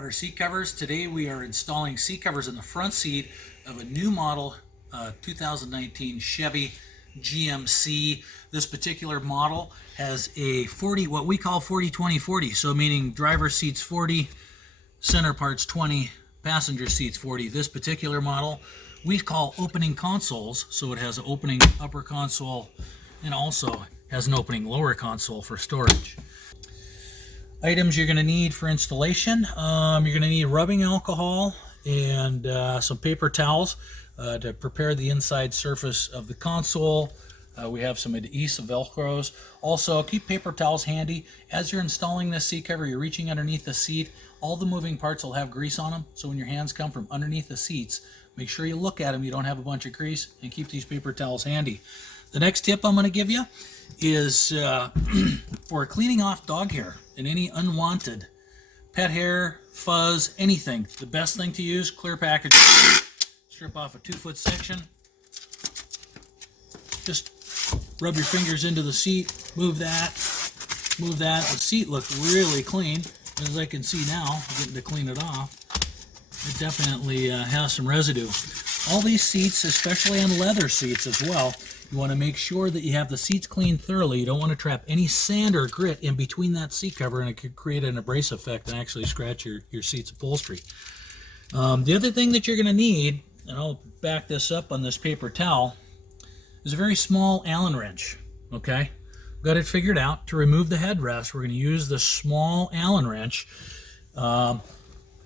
Headwater seat covers. Today we are installing seat covers in the front seat of a new model 2019 Chevy GMC. This particular model has a 40, what we call 40-20-40, so meaning driver seats 40, center parts 20, passenger seats 40. This particular model we call opening consoles, so it has an opening upper console and also has an opening lower console for storage. Items you're going to need for installation, you're going to need rubbing alcohol and some paper towels to prepare the inside surface of the console. We have some adhesive Velcros. Also, keep paper towels handy. As you're installing this seat cover, you're reaching underneath the seat. All the moving parts will have grease on them, so when your hands come from underneath the seats, make sure you look at them, you don't have a bunch of grease, and keep these paper towels handy. The next tip I'm going to give you is for cleaning off dog hair and any unwanted pet hair, fuzz, anything. The best thing to use, clear packaging. Strip off a 2-foot section. Just rub your fingers into the seat, move that. The seat looked really clean. As I can see now, I'm getting to clean it off. It definitely has some residue. All these seats, especially on leather seats as well, you want to make sure that you have the seats cleaned thoroughly. You don't want to trap any sand or grit in between that seat cover, and it could create an abrasive effect and actually scratch your seat's upholstery. The other thing that you're going to need, and I'll back this up on this paper towel, is a very small Allen wrench. Okay, got it figured out. To remove the headrest, we're going to use the small Allen wrench.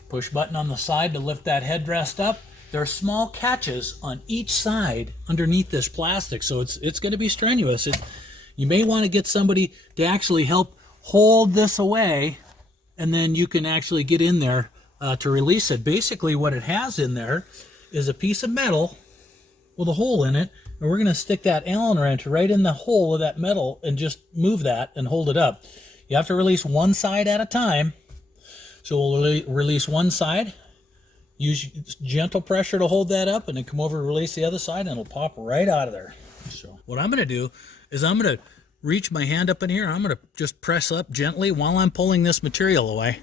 Push button on the side to lift that headrest up. There are small catches on each side underneath this plastic, so it's going to be strenuous. You may want to get somebody to actually help hold this away, and then you can actually get in there to release it. Basically, what it has in there is a piece of metal with a hole in it, and we're going to stick that Allen wrench right in the hole of that metal and just move that and hold it up. You have to release one side at a time, so we'll release one side. Use gentle pressure to hold that up, and then come over and release the other side, and it'll pop right out of there. So what I'm going to do is I'm going to reach my hand up in here. I'm going to just press up gently while I'm pulling this material away.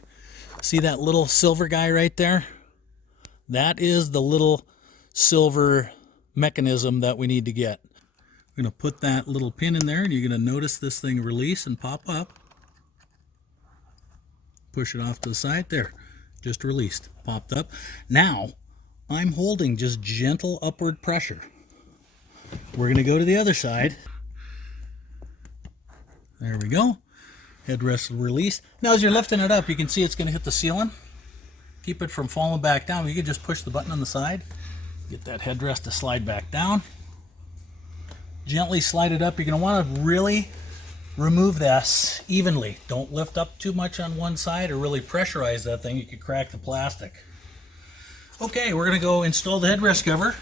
See that little silver guy right there? That is the little silver mechanism that we need to get. I'm going to put that little pin in there, and you're going to notice this thing release and pop up. Push it off to the side. There. Just released, popped up. Now I'm holding just gentle upward pressure. We're going to go to the other side. There we go. Headrest released. Now as you're lifting it up, you can see it's going to hit the ceiling. Keep it from falling back down. You can just push the button on the side. Get that headrest to slide back down. Gently slide it up. You're going to want to really remove this evenly. Don't lift up too much on one side or really pressurize that thing. You could crack the plastic. Okay, we're going to go install the headrest cover.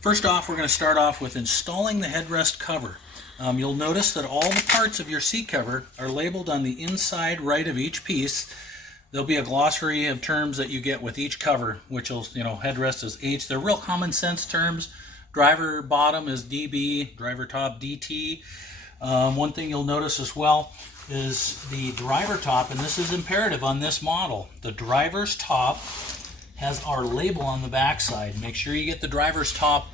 First off, we're going to start off with installing the headrest cover. You'll notice that all the parts of your seat cover are labeled on the inside right of each piece. There'll be a glossary of terms that you get with each cover, which will, headrest is H. They're real common sense terms. Driver bottom is DB, driver top DT. One thing you'll notice as well is the driver top, and this is imperative on this model. The driver's top has our label on the back side. Make sure you get the driver's top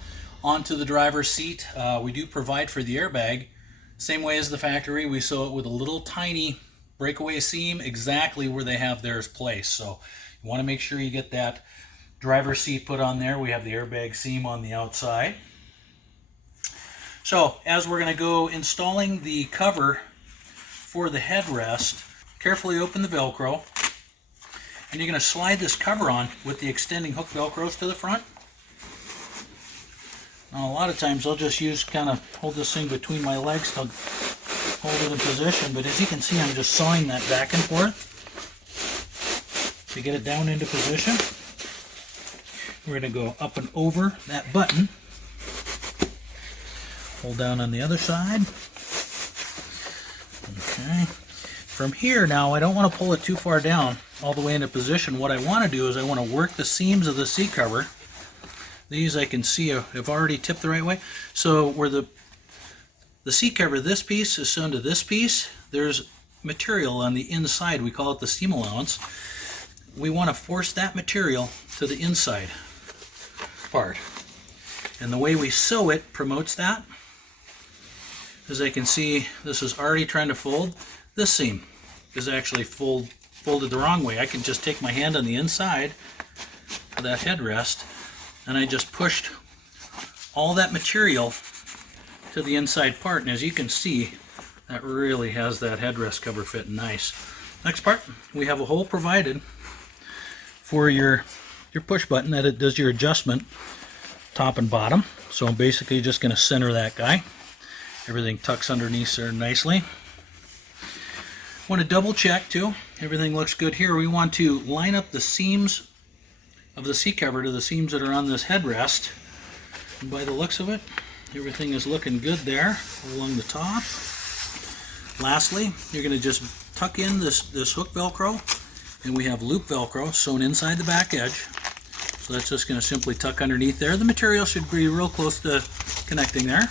onto the driver's seat. We do provide for the airbag. Same way as the factory, we sew it with a little tiny breakaway seam exactly where they have theirs placed. So you want to make sure you get that driver's seat put on there. We have the airbag seam on the outside. So as we're going to go installing the cover for the headrest, carefully open the Velcro, and you're going to slide this cover on with the extending hook Velcros to the front. Now, a lot of times I'll just hold this thing between my legs to hold it in position, but as you can see, I'm just sawing that back and forth to get it down into position. We're going to go up and over that button. Hold down on the other side. Okay. From here now, I don't want to pull it too far down all the way into position. What I want to do is I want to work the seams of the seat cover. These I can see have already tipped the right way. So where the seat cover, this piece is sewn to this piece, there's material on the inside. We call it the seam allowance. we want to force that material to the inside part. And the way we sew it promotes that. As I can see, this is already trying to fold. This seam is actually folded the wrong way. I can just take my hand on the inside of that headrest and I just pushed all that material to the inside part, and as you can see, that really has that headrest cover fit nice. Next part, we have a hole provided for your push button that it does your adjustment top and bottom. So I'm basically just going to center that guy. Everything tucks underneath there nicely. Want to double check too. Everything looks good here. We want to line up the seams of the seat cover to the seams that are on this headrest. And by the looks of it, everything is looking good there along the top. Lastly, you're going to just tuck in this hook Velcro, and we have loop Velcro sewn inside the back edge. So that's just going to simply tuck underneath there. The material should be real close to connecting there.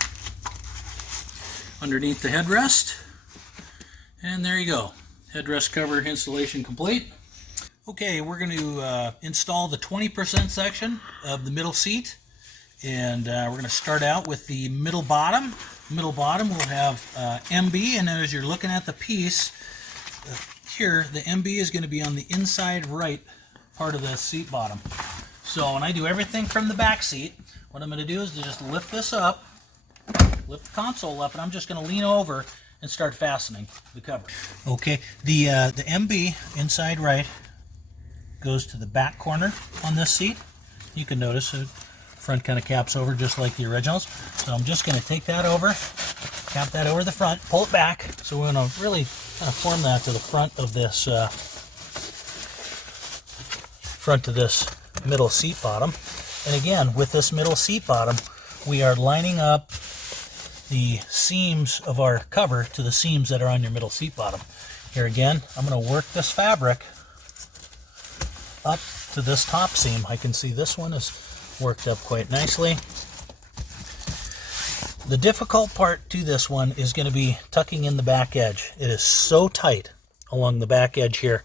Underneath the headrest. And there you go. Headrest cover installation complete. Okay, we're going to install the 20% section of the middle seat. And we're going to start out with the middle bottom. Middle bottom will have MB, and as you're looking at the piece, here the MB is going to be on the inside right part of the seat bottom. So when I do everything from the back seat, what I'm going to do is to just lift this up, lift the console up, and I'm just going to lean over and start fastening the cover. Okay, the MB inside right goes to the back corner on this seat. You can notice it, front kind of caps over just like the originals. So I'm just going to take that over, cap that over the front, pull it back. So we're going to really kind of form that to the front of this middle seat bottom. And again, with this middle seat bottom, we are lining up the seams of our cover to the seams that are on your middle seat bottom. Here again, I'm going to work this fabric up to this top seam. I can see this one is worked up quite nicely. The difficult part to this one is going to be tucking in the back edge. It is so tight along the back edge here.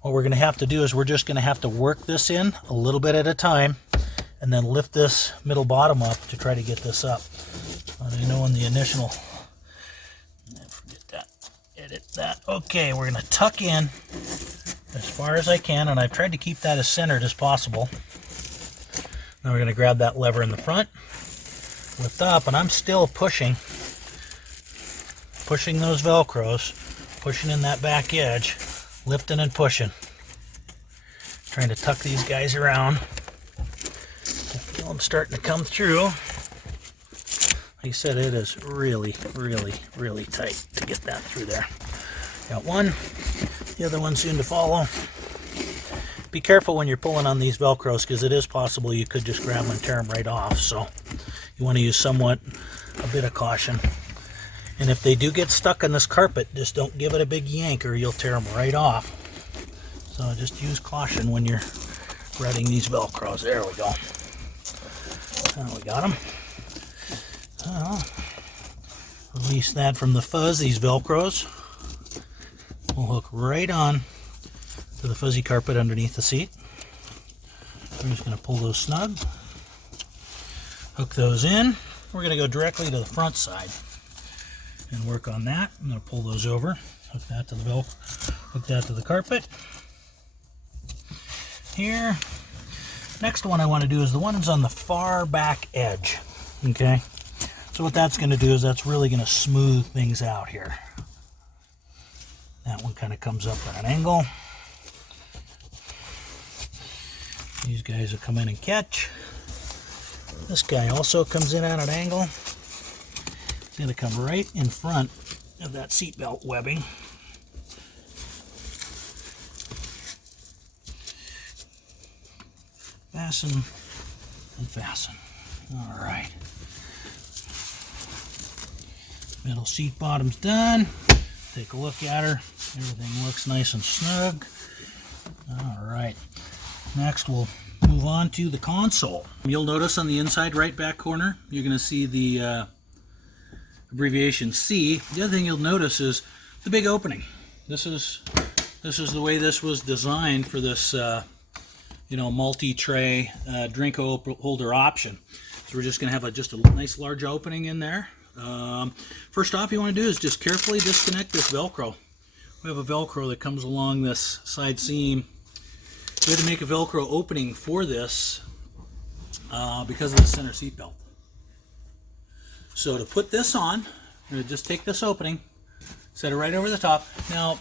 What we're going to have to do is we're just going to have to work this in a little bit at a time and then lift this middle bottom up to try to get this up. And I know in the initial, forget that, edit that. Okay, we're going to tuck in as far as I can, and I've tried to keep that as centered as possible. Now we're going to grab that lever in the front, lift up, and I'm still pushing those Velcros, pushing in that back edge, lifting and pushing. Trying to tuck these guys around. I feel them starting to come through. Like I said, it is really, really, really tight to get that through there. Got one, the other one soon to follow. Be careful when you're pulling on these Velcros, because it is possible you could just grab them and tear them right off. So you want to use a bit of caution. And if they do get stuck on this carpet, just don't give it a big yank or you'll tear them right off. So just use caution when you're threading these Velcros. There we go. Oh, we got them. Release that from the fuzz. These Velcros will hook right on to the fuzzy carpet underneath the seat. I'm just going to pull those snug, hook those in. We're going to go directly to the front side and work on that. I'm going to pull those over, hook that to the hook that to the carpet. Here, next one I want to do is the ones on the far back edge. Okay, so what that's going to do is that's really going to smooth things out here. That one kind of comes up at an angle. These guys will come in and catch. This guy also comes in at an angle. It's going to come right in front of that seatbelt webbing. Fasten and fasten. All right. Middle seat bottom's done. Take a look at her. Everything looks nice and snug. All right. Next, we'll move on to the console. You'll notice on the inside right back corner, you're going to see the abbreviation C. The other thing you'll notice is the big opening. This is This is the way this was designed for this, you know, multi-tray drink holder option. So we're just going to have just a nice large opening in there. First off, you want to do is just carefully disconnect this Velcro. We have a Velcro that comes along this side seam. We had to make a Velcro opening for this because of the center seat belt. So to put this on, I'm going to just take this opening, set it right over the top. Now,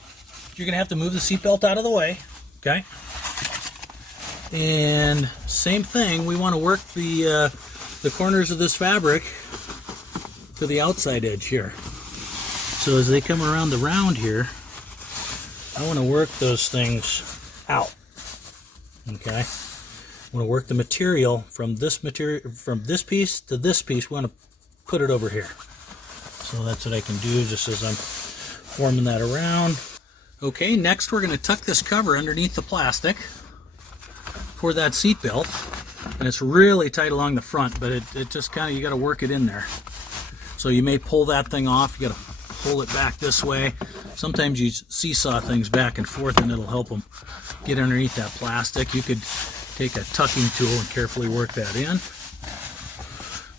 you're going to have to move the seat belt out of the way, okay? And same thing, we want to work the corners of this fabric to the outside edge here. So as they come around the round here, I want to work those things out. Okay, I want to work the material from this piece to this piece. We want to put it over here. So that's what I can do just as I'm forming that around. Okay, next we're going to tuck this cover underneath the plastic for that seat belt, and it's really tight along the front, but it just kind of, you got to work it in there. So you may pull that thing off. You got to pull it back this way. Sometimes you seesaw things back and forth, and it'll help them get underneath that plastic. You could take a tucking tool and carefully work that in.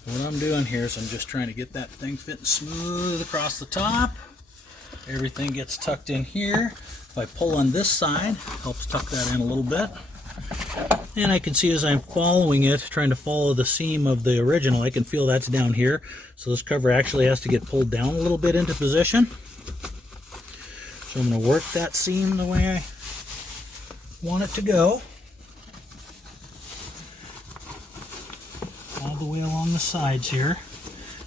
What I'm doing here is I'm just trying to get that thing fitting smooth across the top. Everything gets tucked in here. If I pull on this side, helps tuck that in a little bit. And I can see as I'm following it, trying to follow the seam of the original, I can feel that's down here. So this cover actually has to get pulled down a little bit into position. So I'm going to work that seam the way I want it to go. All the way along the sides here.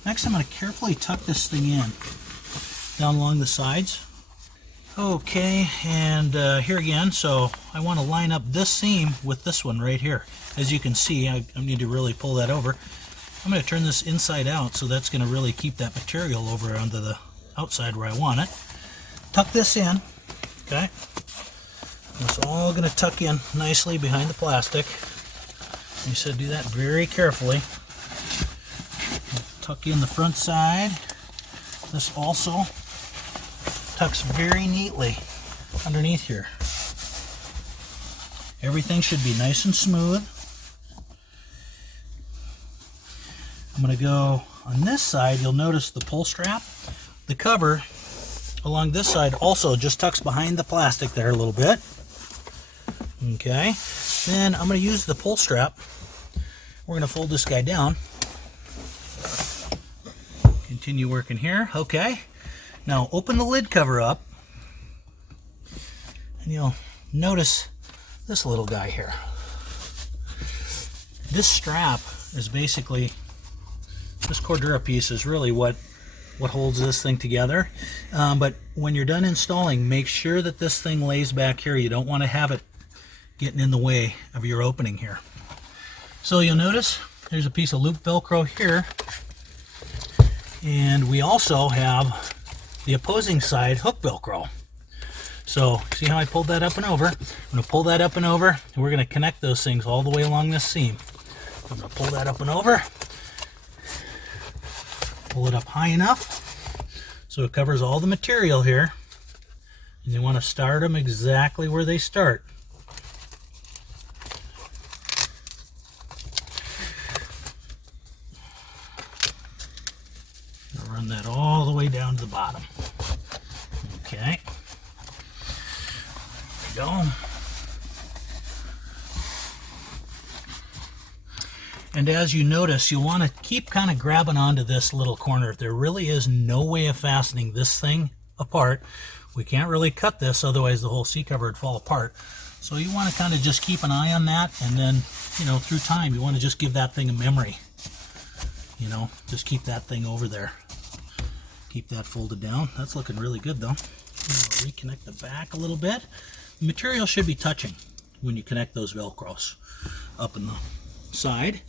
Next I'm going to carefully tuck this thing in down along the sides. Okay, and here again, so I want to line up this seam with this one right here. As you can see, I need to really pull that over. I'm going to turn this inside out, so that's going to really keep that material over onto the outside where I want it. Tuck this in, okay? It's all going to tuck in nicely behind the plastic. You said do that very carefully. Tuck in the front side. This also tucks very neatly underneath here. Everything should be nice and smooth. I'm going to go on this side. You'll notice the pull strap. The cover along this side also just tucks behind the plastic there a little bit. Okay. Then I'm going to use the pull strap. We're going to fold this guy down. Continue working here. Okay. Now open the lid cover up, and you'll notice this little guy here. This strap is basically, this Cordura piece is really what holds this thing together. But when you're done installing, make sure that this thing lays back here. You don't want to have it getting in the way of your opening here. So you'll notice there's a piece of loop Velcro here, and we also have the opposing side hook Velcro. So see how I pulled that up and over? I'm going to pull that up and over, and we're going to connect those things all the way along this seam. I'm going to pull that up and over, pull it up high enough so it covers all the material here, and you want to start them exactly where they start. Run that all the way down to the bottom. Okay. There we go. And as you notice, you'll want to keep kind of grabbing onto this little corner. There really is no way of fastening this thing apart. We can't really cut this, otherwise the whole seat cover would fall apart. So you want to kind of just keep an eye on that, and then, you know, through time, you want to just give that thing a memory. You know, just keep that thing over there. Keep that folded down. That's looking really good though. I'll reconnect the back a little bit. The material should be touching when you connect those Velcros up in the side.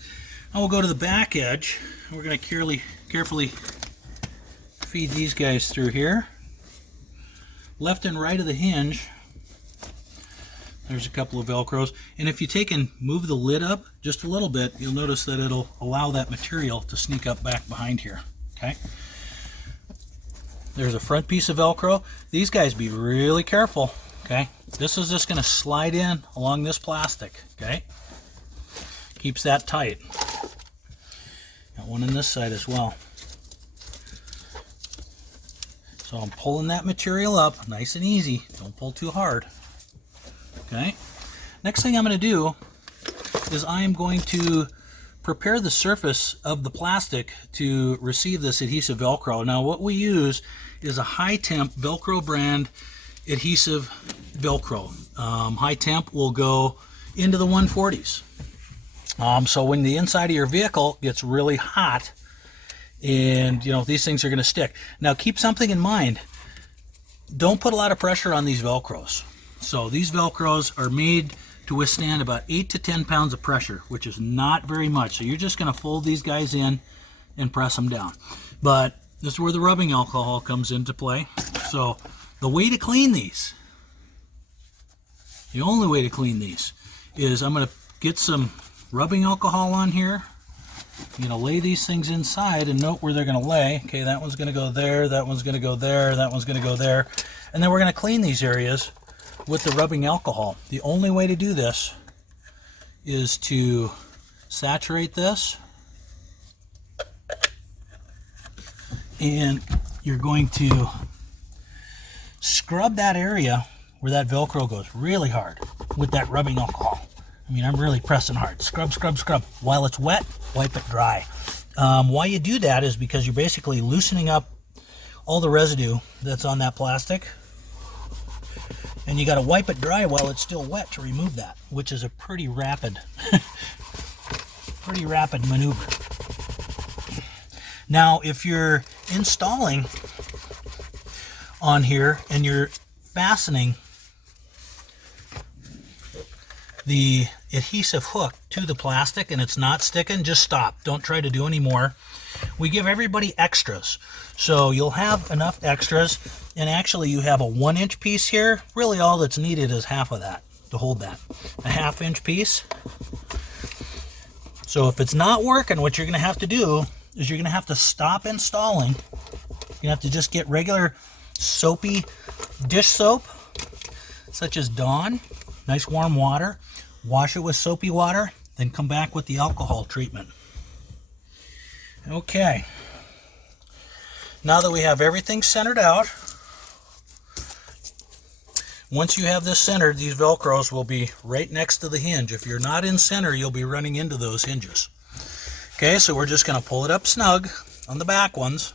Now we'll go to the back edge. We're going to carefully feed these guys through here. Left and right of the hinge, there's a couple of Velcros. And if you take and move the lid up just a little bit, you'll notice that it'll allow that material to sneak up back behind here. Okay. There's a front piece of Velcro. These guys, be really careful. Okay, this is just going to slide in along this plastic. Okay, keeps that tight. Got one on this side as well. So I'm pulling that material up nice and easy. Don't pull too hard. Okay, next thing I'm going to do is I am going to prepare the surface of the plastic to receive this adhesive Velcro. Now what we use is a high temp Velcro brand adhesive Velcro. High temp will go into the 140s. So when the inside of your vehicle gets really hot, and these things are going to stick. Now keep something in mind. Don't put a lot of pressure on these Velcros. So these Velcros are made to withstand about 8 to 10 pounds of pressure, which is not very much. So you're just going to fold these guys in and press them down. But this is where the rubbing alcohol comes into play. So the way to clean these, the only way to clean these, is I'm going to get some rubbing alcohol on here. I'm going to lay these things inside and note where they're going to lay. Okay, that one's going to go there, that one's going to go there, that one's going to go there. And then we're going to clean these areas with the rubbing alcohol. The only way to do this is to saturate this. And you're going to scrub that area where that Velcro goes really hard with that rubbing alcohol. I mean, I'm really pressing hard. Scrub, scrub, scrub. While it's wet, wipe it dry. Why you do that is because you're basically loosening up all the residue that's on that plastic. And you got to wipe it dry while it's still wet to remove that, which is a pretty rapid, maneuver. Now, if you're installing on here and you're fastening the adhesive hook to the plastic and it's not sticking, just stop. Don't try to do any more. We give everybody extras. So you'll have enough extras, and actually you have a 1-inch piece here. Really all that's needed is half of that to hold that. A 1/2-inch piece. So if it's not working, what you're going to have to do is you're going to have to stop installing. You're going to have to just get regular soapy dish soap, such as Dawn. Nice warm water. Wash it with soapy water, then come back with the alcohol treatment. Okay. Now that we have everything centered out, once you have this centered, these Velcros will be right next to the hinge. If you're not in center, you'll be running into those hinges. Okay, so we're just going to pull it up snug on the back ones,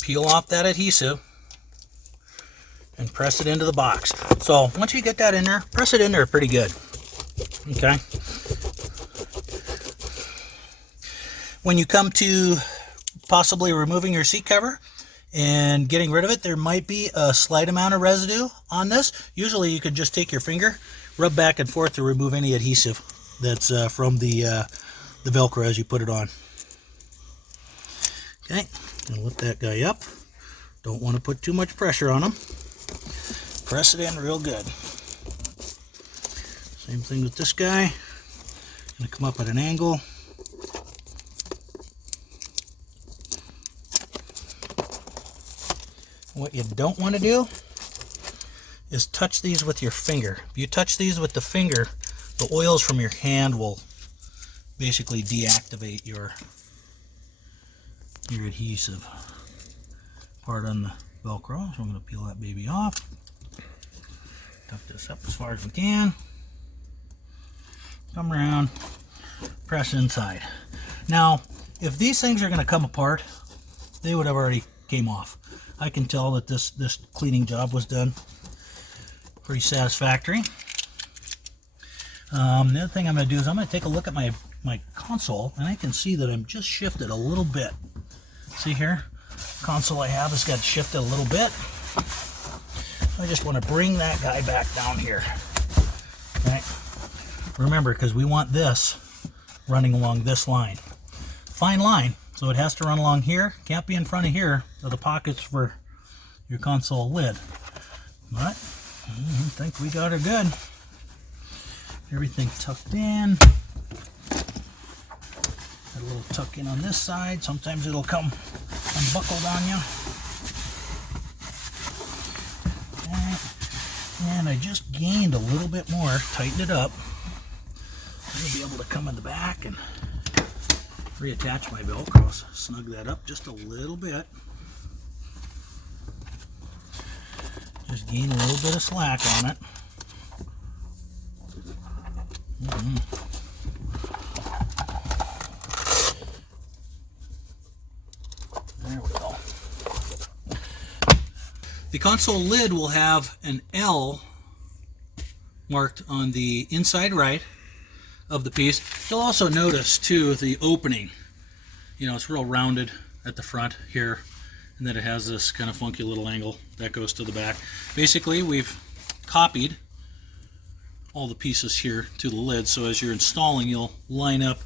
peel off that adhesive, and press it into the box. So once you get that in there, press it in there pretty good. Okay. When you come to possibly removing your seat cover and getting rid of it, there might be a slight amount of residue on this. Usually you could just take your finger, rub back and forth to remove any adhesive that's from the Velcro as you put it on. Okay, and lift that guy up. Don't want to put too much pressure on him. Press it in real good. Same thing with this guy. Gonna come up at an angle. What you don't want to do is touch these with your finger. If you touch these with the finger, the oils from your hand will basically deactivate your adhesive part on the Velcro. So I'm going to peel that baby off. Tuck this up as far as we can. Come around, press inside. Now, if these things are going to come apart, they would have already came off. I can tell that this cleaning job was done pretty satisfactory. The other thing I'm going to do is I'm going to take a look at my console, and I can see that I'm just shifted a little bit. See here? The console I have has got shifted a little bit. I just want to bring that guy back down here. Right? Remember, because we want this running along this line. Fine line, so it has to run along here. Can't be in front of here, or the pockets for your console lid. But I think we got her good. Everything tucked in. Got a little tuck in on this side. Sometimes it'll come unbuckled on you. Okay. And I just gained a little bit more, tightened it up. I'll be able to come in the back and reattach my Velcro. Snug that up just a little bit. Just gain a little bit of slack on it. There we go. The console lid will have an L marked on the inside right of the piece. You'll also notice too the opening. You know, it's real rounded at the front here, and then it has this kind of funky little angle that goes to the back. Basically, we've copied all the pieces here to the lid, so as you're installing, you'll line up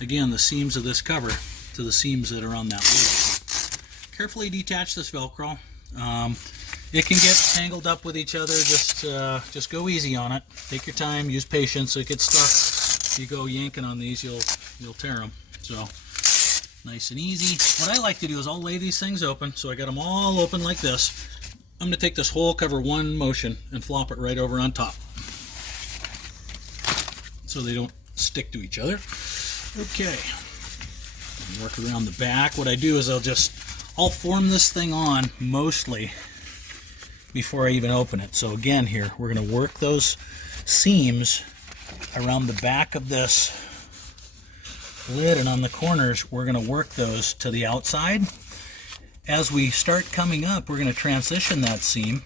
again the seams of this cover to the seams that are on that lid. Carefully detach this Velcro. It can get tangled up with each other. Just go easy on it. Take your time. Use patience. So it gets stuck. If you go yanking on these, you'll tear them. So nice and easy. What I like to do is I'll lay these things open. So I got them all open like this. I'm going to take this whole cover one motion and flop it right over on top, so they don't stick to each other. Okay. Work around the back. What I do is I'll form this thing on mostly before I even open it. So again here, we're going to work those seams around the back of this lid, and on the corners we're going to work those to the outside. As we start coming up, we're going to transition that seam,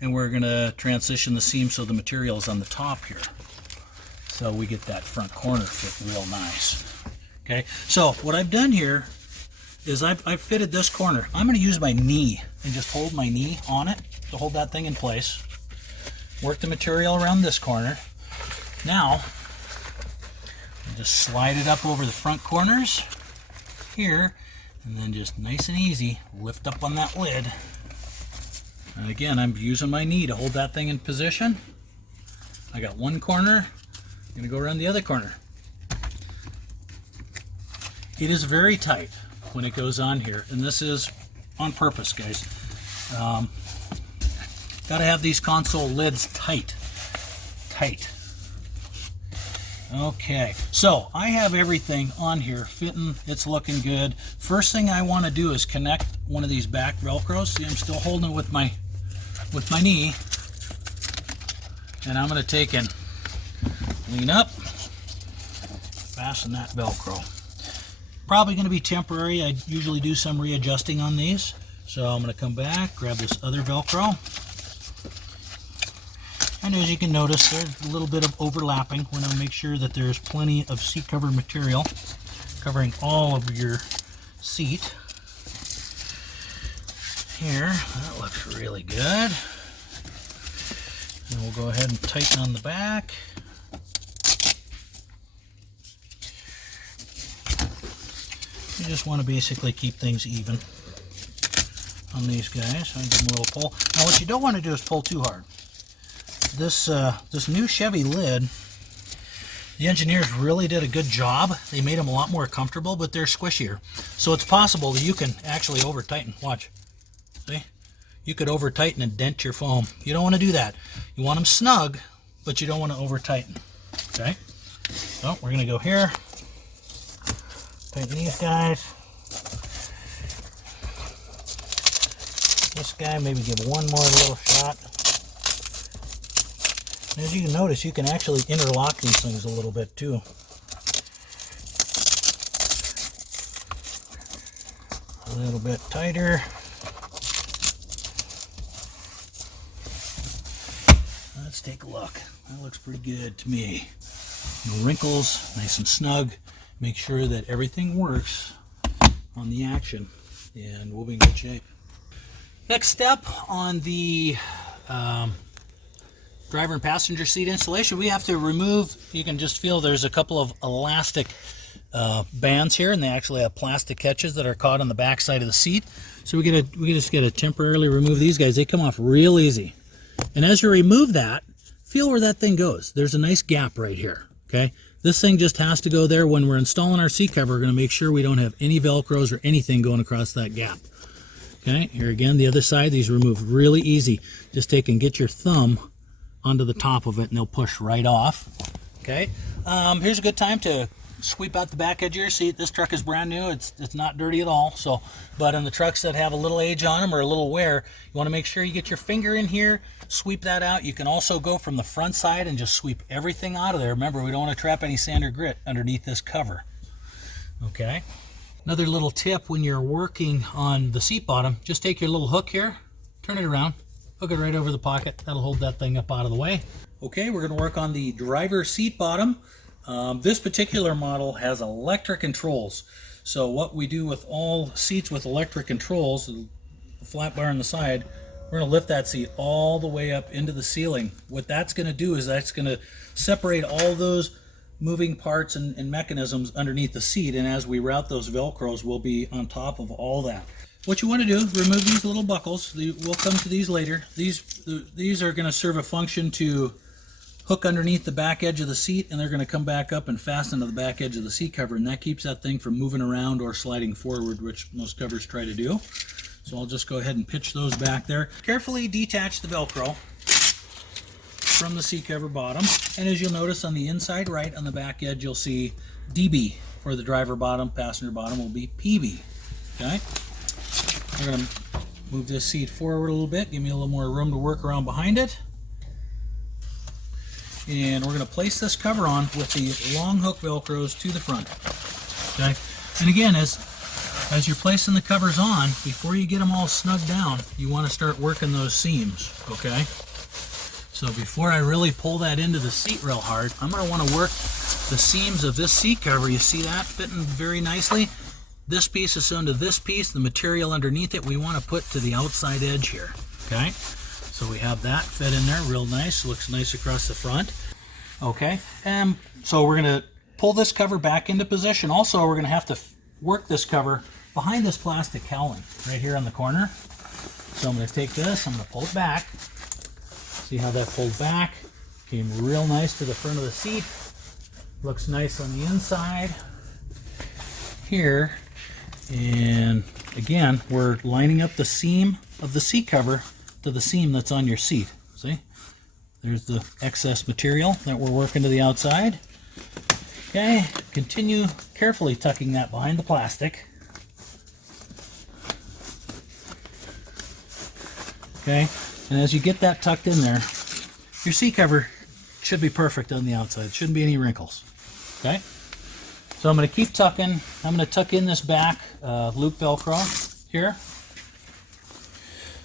and we're going to transition the seam so the material is on the top here, so we get that front corner fit real nice. Okay, so what I've done here is I've fitted this corner. I'm going to use my knee and just hold my knee on it to hold that thing in place. Work the material around this corner. Now, just slide it up over the front corners here, and then just nice and easy lift up on that lid. And again, I'm using my knee to hold that thing in position. I got one corner. I'm going to go around the other corner. It is very tight when it goes on here, and this is on purpose, guys. Got to have these console lids tight. Okay, so I have everything on here fitting. It's looking good. First thing I want to do is connect one of these back Velcros. See, I'm still holding it with my knee, and I'm going to take and lean up, fasten that Velcro. Probably going to be temporary. I usually do some readjusting on these. So I'm going to come back, grab this other Velcro. And as you can notice, there's a little bit of overlapping. We want to make sure that there's plenty of seat cover material covering all of your seat. Here, that looks really good. And we'll go ahead and tighten on the back. You just want to basically keep things even on these guys. So I give them a little pull. Now what you don't want to do is pull too hard. This new Chevy lid, the engineers really did a good job. They made them a lot more comfortable, but they're squishier. So it's possible that you can actually over tighten. Watch. See? You could over tighten and dent your foam. You don't want to do that. You want them snug, but you don't want to over tighten. Okay? So we're going to go here. Tighten these guys. This guy, maybe give one more little shot. And as you can notice, you can actually interlock these things a little bit too. A little bit tighter. Let's take a look. That looks pretty good to me. No wrinkles, nice and snug. Make sure that everything works on the action, and we'll be in good shape. Next step on the driver and passenger seat installation, we have to remove, you can just feel there's a couple of elastic bands here, and they actually have plastic catches that are caught on the back side of the seat. So we just get to temporarily remove these guys. They come off real easy. And as you remove that, feel where that thing goes. There's a nice gap right here, okay? This thing just has to go there. When we're installing our seat cover, we're going to make sure we don't have any Velcros or anything going across that gap. Okay, here again, the other side, these remove really easy. Just take and get your thumb onto the top of it and they'll push right off. Okay, here's a good time to sweep out the back edge of your seat. This truck is brand new, it's not dirty at all. So, but in the trucks that have a little age on them or a little wear, you want to make sure you get your finger in here, sweep that out. You can also go from the front side and just sweep everything out of there. Remember, we don't want to trap any sand or grit underneath this cover. Okay, another little tip when you're working on the seat bottom, just take your little hook here, turn it around, hook it right over the pocket. That'll hold that thing up out of the way. Okay, we're going to work on the driver's seat bottom. This particular model has electric controls. So what we do with all seats with electric controls, the flat bar on the side, we're going to lift that seat all the way up into the ceiling. What that's going to do is that's going to separate all those moving parts and mechanisms underneath the seat, and as we route those Velcros, we'll be on top of all that. What you want to do, remove these little buckles. We'll come to these later. These are going to serve a function to hook underneath the back edge of the seat, and they're going to come back up and fasten to the back edge of the seat cover, and that keeps that thing from moving around or sliding forward, which most covers try to do. So I'll just go ahead and pitch those back there. Carefully detach the Velcro from the seat cover bottom, and as you'll notice on the inside right on the back edge, you'll see DB for the driver bottom. Passenger bottom will be PB. Okay, I'm going to move this seat forward a little bit, give me a little more room to work around behind it. And we're going to place this cover on with the long hook Velcros to the front. Okay, and again, as you're placing the covers on, before you get them all snug down, you want to start working those seams. Okay, so before I really pull that into the seat real hard, I'm going to want to work the seams of this seat cover. You see that fitting very nicely? This piece is sewn to this piece. The material underneath it we want to put to the outside edge here. Okay, so we have that fit in there real nice. Looks nice across the front. Okay, and so we're going to pull this cover back into position. Also, we're going to have to work this cover behind this plastic cowling right here on the corner. So I'm going to take this, I'm going to pull it back. See how that pulled back? Came real nice to the front of the seat. Looks nice on the inside here. And again, we're lining up the seam of the seat cover to the seam that's on your seat. See? There's the excess material that we're working to the outside. Okay, continue carefully tucking that behind the plastic. Okay, and as you get that tucked in there, your seat cover should be perfect on the outside. Shouldn't be any wrinkles. Okay, so I'm going to keep tucking. I'm going to tuck in this back loop Velcro here.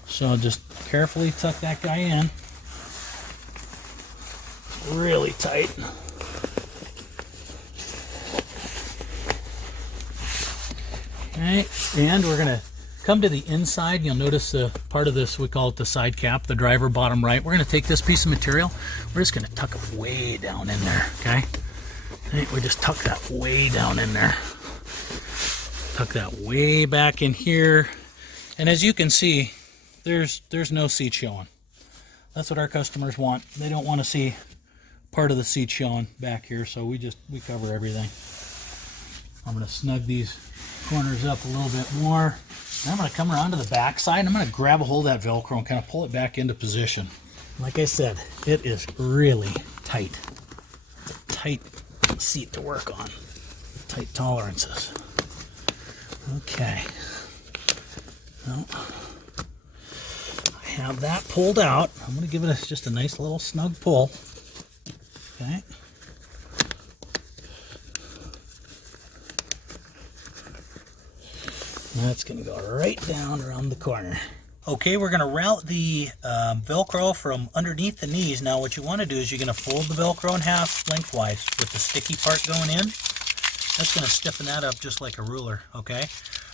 So I'll just carefully tuck that guy in. Really tight. Okay, and we're going to come to the inside. You'll notice part of this, we call it the side cap, the driver bottom right. We're going to take this piece of material, we're just going to tuck it way down in there. Okay, we just tuck that way down in there. Tuck that way back in here, and as you can see, there's no seat showing. That's what our customers want. They don't want to see part of the seat showing back here, so we cover everything. I'm going to snug these corners up a little bit more. And I'm going to come around to the back side, and I'm going to grab a hold of that Velcro and kind of pull it back into position. Like I said, it is really tight. It's a tight seat to work on. Tight tolerances. Okay. Well, I have that pulled out. I'm going to give it just a nice little snug pull. Okay. That's going to go right down around the corner. Okay, we're going to route the Velcro from underneath the knees. Now what you want to do is you're going to fold the Velcro in half lengthwise with the sticky part going in. That's going to stiffen that up just like a ruler, okay?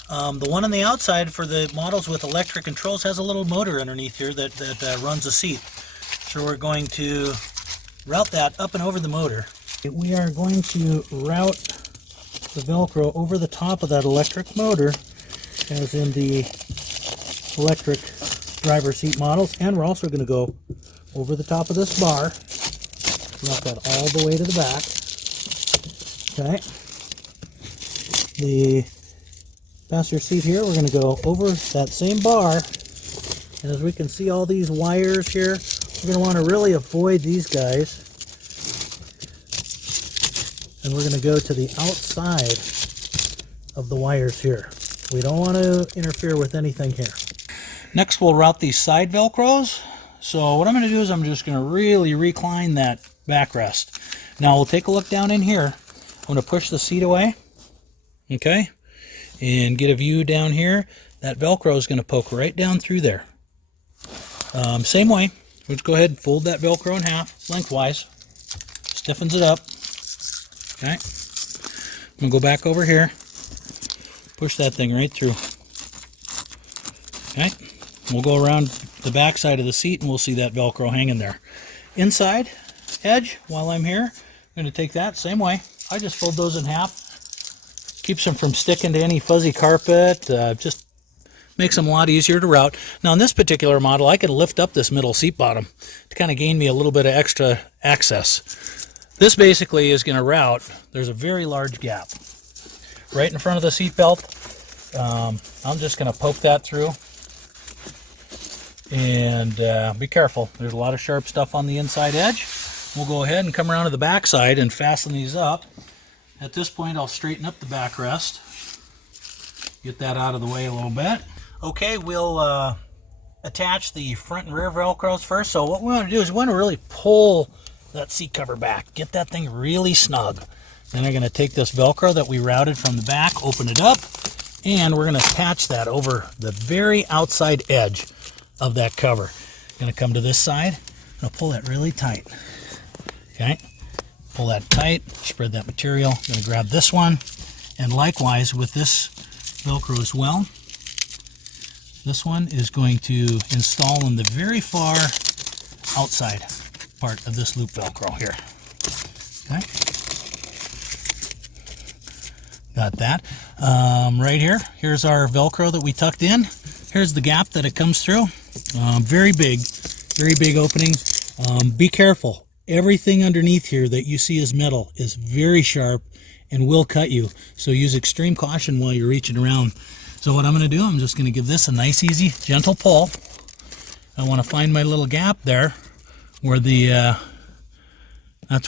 The one on the outside for the models with electric controls has a little motor underneath here that runs the seat. So we're going to route that up and over the motor. We are going to route the Velcro over the top of that electric motor, as in the electric driver seat models, and we're also going to go over the top of this bar, route that all the way to the back. Okay. The passenger seat here, we're going to go over that same bar. And as we can see all these wires here, we're going to want to really avoid these guys. And we're going to go to the outside of the wires here. We don't want to interfere with anything here. Next, we'll route these side Velcros. So what I'm going to do is I'm just going to really recline that backrest. Now we'll take a look down in here. I'm going to push the seat away, okay, and get a view down here. That Velcro is going to poke right down through there. Same way, let's go ahead and fold that Velcro in half lengthwise. Stiffens it up. Okay, I'm going to go back over here. Push that thing right through. Okay, we'll go around the back side of the seat and we'll see that Velcro hanging there. Inside edge, while I'm here, I'm going to take that same way. I just fold those in half. Keeps them from sticking to any fuzzy carpet. Just makes them a lot easier to route. Now in this particular model, I can lift up this middle seat bottom to kind of gain me a little bit of extra access. This basically is going to route. There's a very large gap right in front of the seat belt. I'm just going to poke that through. And be careful. There's a lot of sharp stuff on the inside edge. We'll go ahead and come around to the back side and fasten these up. At this point, I'll straighten up the backrest. Get that out of the way a little bit. Okay, we'll attach the front and rear Velcros first. So what we want to do is we want to really pull that seat cover back. Get that thing really snug. Then I'm going to take this Velcro that we routed from the back, open it up, and we're going to attach that over the very outside edge of that cover. I'm going to come to this side. I'm going to pull that really tight. Okay, pull that tight, spread that material. I'm going to grab this one, and likewise with this Velcro as well. This one is going to install in the very far outside part of this loop Velcro here. Okay, got that. Right here, here's our Velcro that we tucked in. Here's the gap that it comes through. Very big opening. Be careful. Everything underneath here that you see as metal is very sharp and will cut you. So use extreme caution while you're reaching around. So what I'm going to do, I'm just going to give this a nice, easy, gentle pull. I want to find my little gap there where that's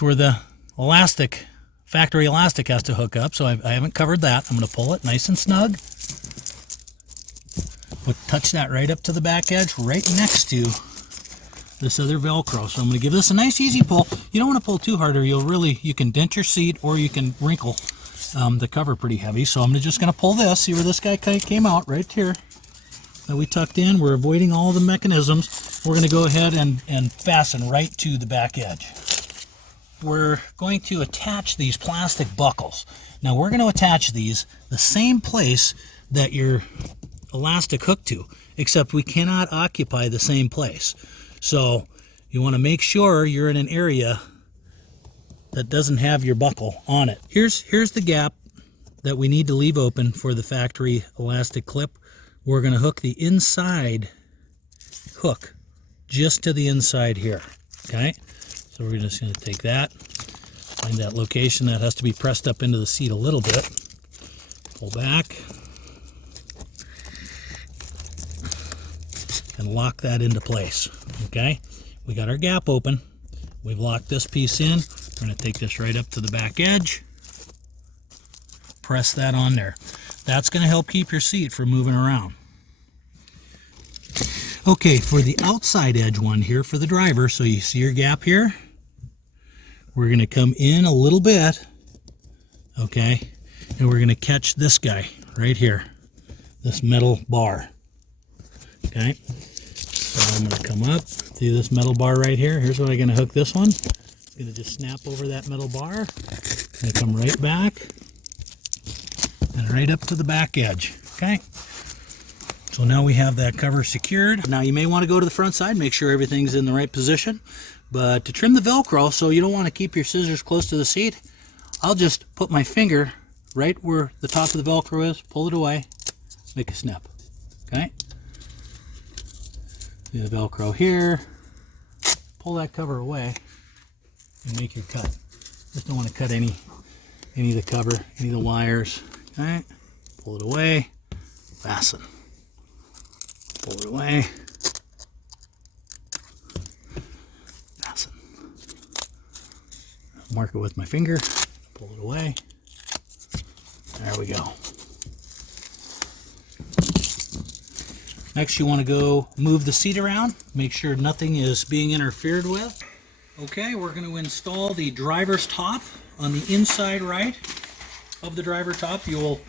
where the elastic, factory elastic has to hook up. So I haven't covered that. I'm going to pull it nice and snug. Touch that right up to the back edge, right next to this other Velcro. So I'm going to give this a nice easy pull. You don't want to pull too hard or you can dent your seat or you can wrinkle the cover pretty heavy. So I'm just going to pull this. See where this guy came out right here that we tucked in. We're avoiding all the mechanisms. We're going to go ahead and fasten right to the back edge. We're going to attach these plastic buckles. Now we're going to attach these the same place that your elastic hook to, except we cannot occupy the same place. So you want to make sure you're in an area that doesn't have your buckle on it. Here's the gap that we need to leave open for the factory elastic clip. We're going to hook the inside hook just to the inside here. Okay, so we're just going to take that, find that location that has to be pressed up into the seat a little bit, pull back, and lock that into place. Okay, we got our gap open. We've locked this piece in. We're going to take this right up to the back edge. Press that on there. That's going to help keep your seat from moving around. Okay, for the outside edge one here for the driver, so you see your gap here. We're going to come in a little bit. Okay, and we're going to catch this guy right here, this metal bar. Okay, so I'm going to come up, see this metal bar right here. Here's what I'm going to hook this one. I'm going to just snap over that metal bar. I'm going to come right back and right up to the back edge. Okay, so now we have that cover secured. Now you may want to go to the front side, make sure everything's in the right position. But to trim the Velcro, so you don't want to keep your scissors close to the seat, I'll just put my finger right where the top of the Velcro is, pull it away, make a snip. Okay, do the Velcro here, pull that cover away, and make your cut. Just don't want to cut any of the cover, any of the wires. Okay, pull it away, fasten. Pull it away. Fasten. Mark it with my finger. Pull it away. There we go. Next, you want to go move the seat around. Make sure nothing is being interfered with. Okay, we're going to install the driver's top on the inside right of the driver top. You'll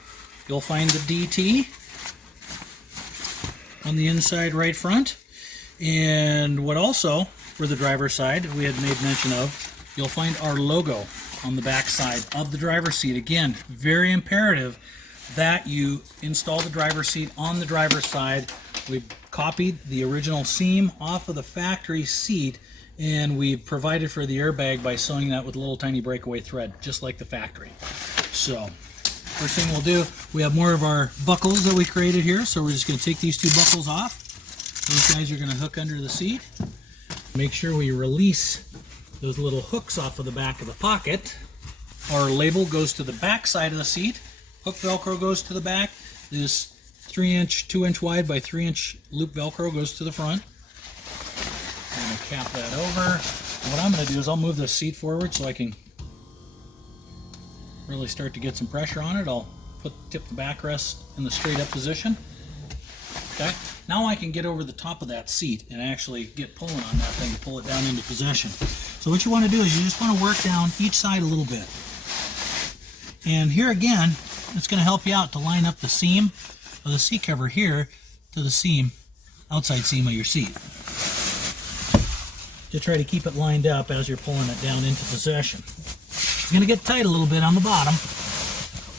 find the DT on the inside right front. And what also, for the driver's side, we had made mention of, you'll find our logo on the back side of the driver's seat. Again, very imperative that you install the driver's seat on the driver's side. We've copied the original seam off of the factory seat, and we provided for the airbag by sewing that with a little tiny breakaway thread, just like the factory. So, first thing we'll do, we have more of our buckles that we created here, so we're just going to take these two buckles off. Those guys are going to hook under the seat. Make sure we release those little hooks off of the back of the pocket. Our label goes to the back side of the seat. Hook Velcro goes to the back. This 3-inch, 2-inch wide by 3-inch loop Velcro goes to the front. I'm going to cap that over. What I'm going to do is I'll move this seat forward so I can really start to get some pressure on it. I'll tip the backrest in the straight up position. Okay. Now I can get over the top of that seat and actually get pulling on that thing to pull it down into position. So what you want to do is you just want to work down each side a little bit. And here again, it's going to help you out to line up the seam of the seat cover here to the seam, outside seam of your seat. To try to keep it lined up as you're pulling it down into position. It's going to get tight a little bit on the bottom,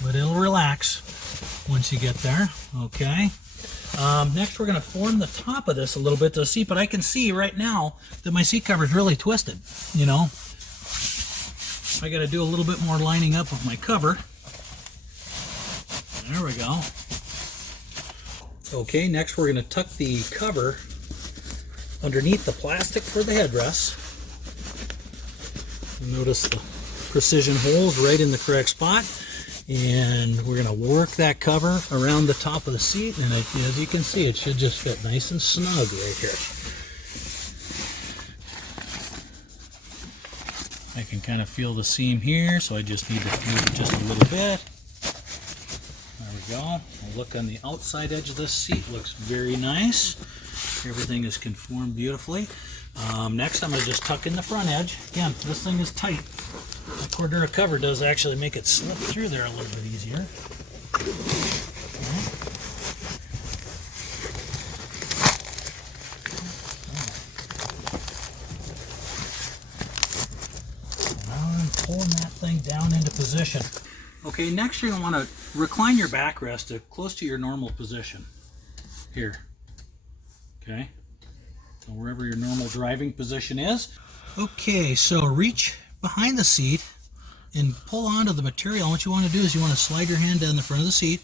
but it'll relax once you get there. Okay. Next, we're going to form the top of this a little bit to the seat, but I can see right now that my seat cover is really twisted. You know, I got to do a little bit more lining up of my cover. There we go. Okay, next we're going to tuck the cover underneath the plastic for the headrest. Notice the precision holes right in the correct spot. And we're going to work that cover around the top of the seat, and as you can see, it should just fit nice and snug right here. I can kind of feel the seam here, so I just need to move it just a little bit. There we go. I'll look on the outside edge of this seat. Looks very nice. Everything is conformed beautifully. Next, I'm going to just tuck in the front edge. Again, this thing is tight. The Cordura cover does actually make it slip through there a little bit easier. Now I'm pulling that thing down into position. Okay, next you're going to want to recline your backrest to close to your normal position. Here. Okay. So wherever your normal driving position is. Okay, so reach behind the seat and pull onto the material. And what you want to do is you want to slide your hand down the front of the seat,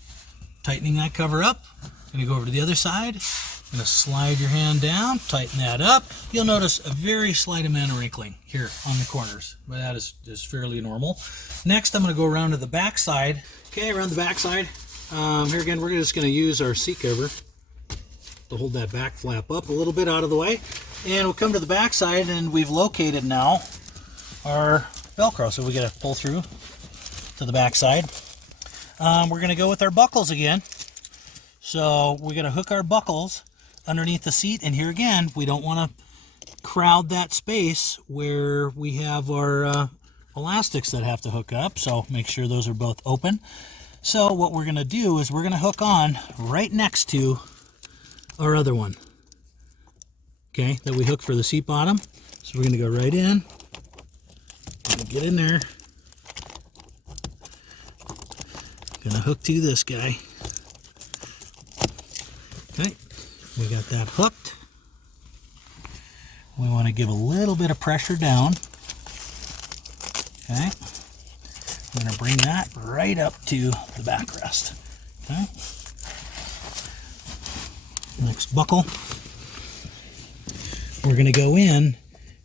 tightening that cover up. Going to go over to the other side. Going to slide your hand down, tighten that up. You'll notice a very slight amount of wrinkling here on the corners, but that is fairly normal. Next, I'm going to go around to the back side. Okay, around the back side. Here again, we're just going to use our seat cover to hold that back flap up a little bit out of the way. And we'll come to the back side, and we've located now our Velcro, so we got to pull through to the back side. We're going to go with our buckles again. So we're going to hook our buckles underneath the seat, and here again, we don't want to crowd that space where we have our elastics that have to hook up, so make sure those are both open. So what we're going to do is we're going to hook on right next to our other one, okay, that we hooked for the seat bottom. So we're going to go right in. Get in there. Gonna hook to this guy. Okay, we got that hooked. We want to give a little bit of pressure down. Okay, we're going to bring that right up to the backrest. Okay, next buckle. We're going to go in.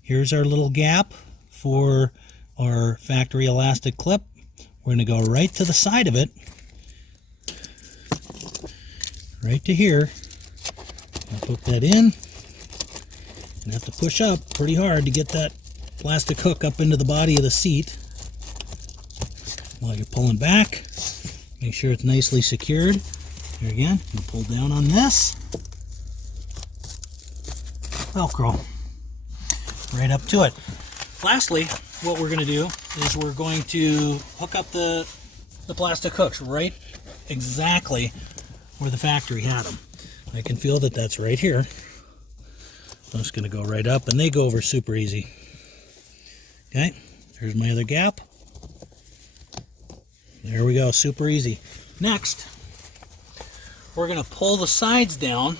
Here's our little gap for our factory elastic clip. We're going to go right to the side of it. right to here. I'll hook that in and have to push up pretty hard to get that plastic hook up into the body of the seat. While you're pulling back, make sure it's nicely secured. Here again, you pull down on this. Velcro right up to it. Lastly, what we're going to do is we're going to hook up the plastic hooks right exactly where the factory had them. I can feel that that's right here. I'm just going to go right up, and they go over super easy. Okay, here's my other gap. There we go, super easy. Next, we're going to pull the sides down,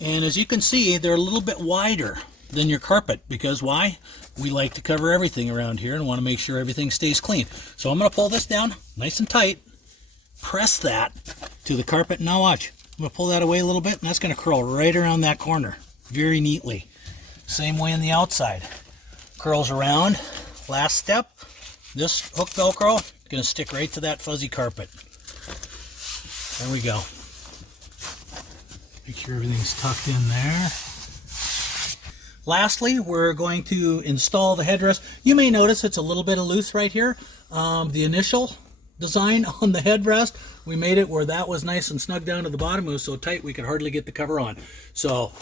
and as you can see, they're a little bit wider than your carpet, because why? We like to cover everything around here and want to make sure everything stays clean. So I'm going to pull this down nice and tight, press that to the carpet. Now watch, I'm going to pull that away a little bit, and that's going to curl right around that corner very neatly. Same way on the outside. Curls around. Last step, this hook Velcro is going to stick right to that fuzzy carpet. There we go. Make sure everything's tucked in there. Lastly, we're going to install the headrest. You may notice it's a little bit of loose right here. The initial design on the headrest, we made it where that was nice and snug down to the bottom. It was so tight we could hardly get the cover on. So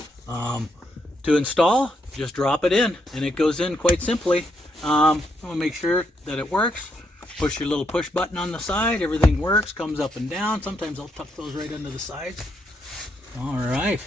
to install, just drop it in, and it goes in quite simply. I'm going to make sure that it works. Push your little push button on the side. Everything works, comes up and down. Sometimes I'll tuck those right under the sides. All right.